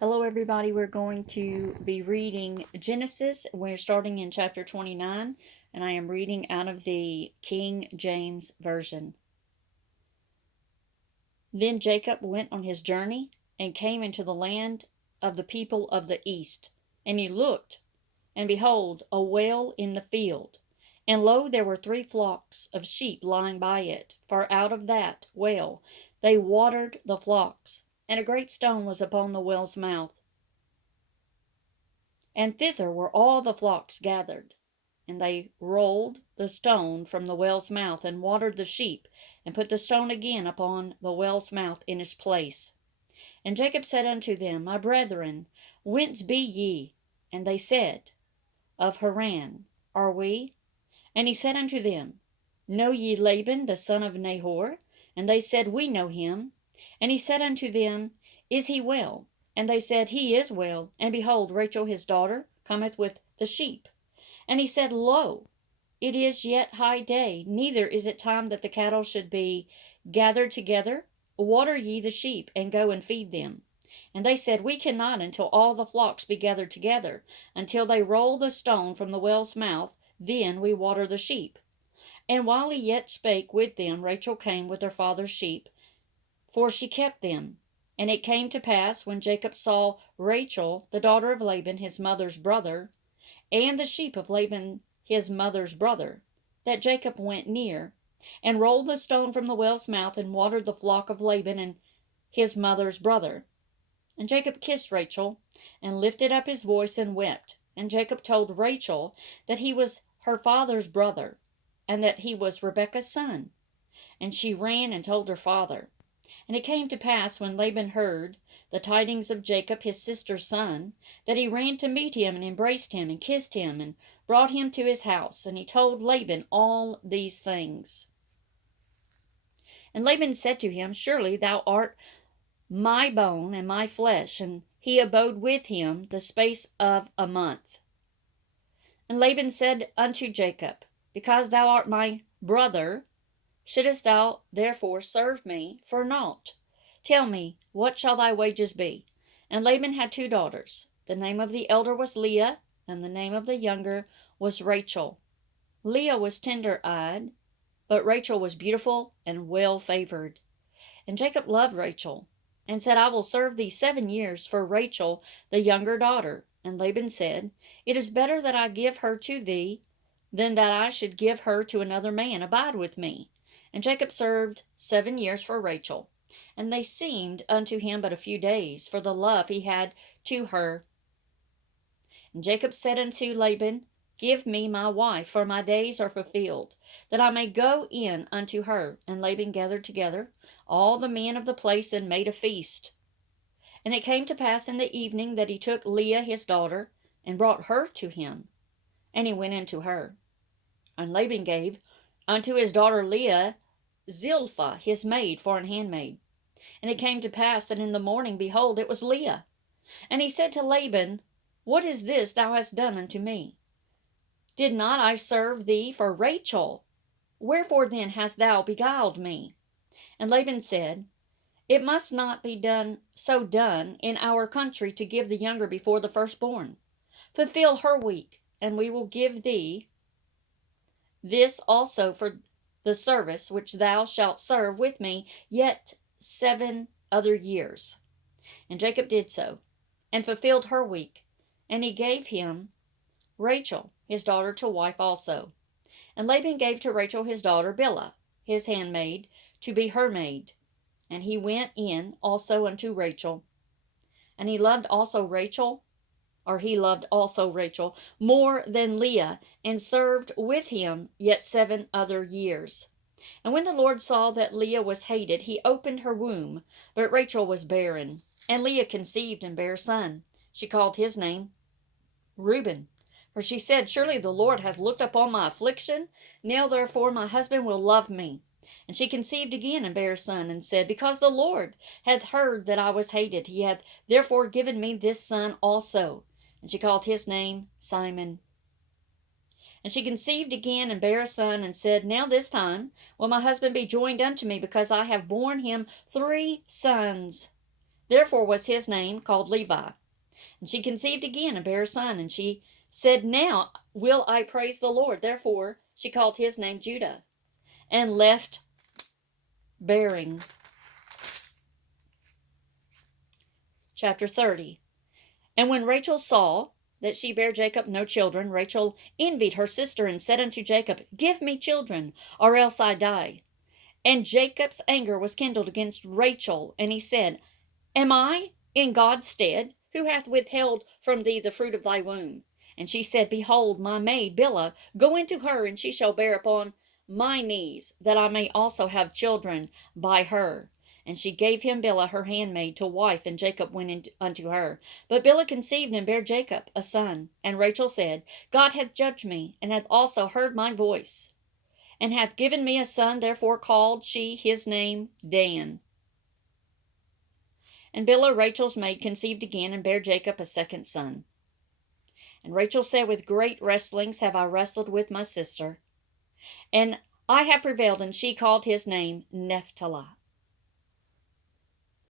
Hello, everybody. We're going to be reading Genesis. We're starting in chapter 29, and I am reading out of the King James Version. Then Jacob went on his journey and came into the land of the people of the east. And he looked, and behold, a well in the field. And lo, there were 3 flocks of sheep lying by it, for out of that well they watered the flocks. And a great stone was upon the well's mouth. And thither were all the flocks gathered. And they rolled the stone from the well's mouth, and watered the sheep, and put the stone again upon the well's mouth in its place. And Jacob said unto them, My brethren, whence be ye? And they said, Of Haran are we. And he said unto them, Know ye Laban the son of Nahor? And they said, We know him. And he said unto them, Is he well? And they said, He is well. And behold, Rachel his daughter cometh with the sheep. And he said, Lo, it is yet high day, neither is it time that the cattle should be gathered together. Water ye the sheep, and go and feed them. And they said, We cannot until all the flocks be gathered together, until they roll the stone from the well's mouth, then we water the sheep. And while he yet spake with them, Rachel came with her father's sheep, for she kept them. And it came to pass, when Jacob saw Rachel, the daughter of Laban his mother's brother, and the sheep of Laban his mother's brother, that Jacob went near, and rolled the stone from the well's mouth, and watered the flock of Laban and his mother's brother. And Jacob kissed Rachel, and lifted up his voice, and wept. And Jacob told Rachel that he was her father's brother, and that he was Rebekah's son. And she ran and told her father. And it came to pass, when Laban heard the tidings of Jacob his sister's son, that he ran to meet him, and embraced him, and kissed him, and brought him to his house. And he told Laban all these things. And Laban said to him, Surely thou art my bone and my flesh. And he abode with him the space of a month. And Laban said unto Jacob, Because thou art my brother, shouldest thou therefore serve me for naught? Tell me, what shall thy wages be? And Laban had 2 daughters. The name of the elder was Leah, and the name of the younger was Rachel. Leah was tender-eyed, but Rachel was beautiful and well-favored. And Jacob loved Rachel, and said, I will serve thee 7 years for Rachel, the younger daughter. And Laban said, It is better that I give her to thee, than that I should give her to another man. Abide with me. And Jacob served 7 years for Rachel, and they seemed unto him but a few days, for the love he had to her. And Jacob said unto Laban, Give me my wife, for my days are fulfilled, that I may go in unto her. And Laban gathered together all the men of the place, and made a feast. And it came to pass in the evening that he took Leah his daughter, and brought her to him, and he went into her. And Laban gave unto his daughter Leah Zilpah his maid for an handmaid. And it came to pass that in the morning, behold, it was Leah. And he said to Laban, What is this thou hast done unto me? Did not I serve thee for Rachel? Wherefore then hast thou beguiled me? And Laban said, It must not be done in our country, to give the younger before the firstborn. Fulfill her week, and we will give thee this also for the service which thou shalt serve with me yet 7 other years. And Jacob did so, and fulfilled her week, and he gave him Rachel his daughter to wife also. And Laban gave to Rachel his daughter Bilhah his handmaid to be her maid. And he went in also unto Rachel. And he loved also Rachel more than Leah, and served with him yet 7 other years. And when the Lord saw that Leah was hated, he opened her womb, but Rachel was barren. And Leah conceived and bare a son. She called his name Reuben, for she said, Surely the Lord hath looked upon my affliction, now therefore my husband will love me. And she conceived again and bare a son, and said, Because the Lord hath heard that I was hated, he hath therefore given me this son also. And she called his name Simon. And she conceived again and bare a son, and said, Now this time will my husband be joined unto me, because I have borne him 3 sons. Therefore was his name called Levi. And she conceived again and bare a son, and she said, Now will I praise the Lord. Therefore she called his name Judah, and left bearing. Chapter 30. And when Rachel saw that she bare Jacob no children, Rachel envied her sister, and said unto Jacob, Give me children, or else I die. And Jacob's anger was kindled against Rachel, and he said, Am I in God's stead, who hath withheld from thee the fruit of thy womb? And she said, Behold, my maid Bilhah, go into her, and she shall bear upon my knees, that I may also have children by her. And she gave him Bilhah her handmaid to wife, and Jacob went in unto her. But Bilhah conceived and bare Jacob a son. And Rachel said, God hath judged me, and hath also heard my voice, and hath given me a son. Therefore called she his name Dan. And Bilhah, Rachel's maid, conceived again, and bare Jacob a second son. And Rachel said, With great wrestlings have I wrestled with my sister, and I have prevailed. And she called his name Naphtali.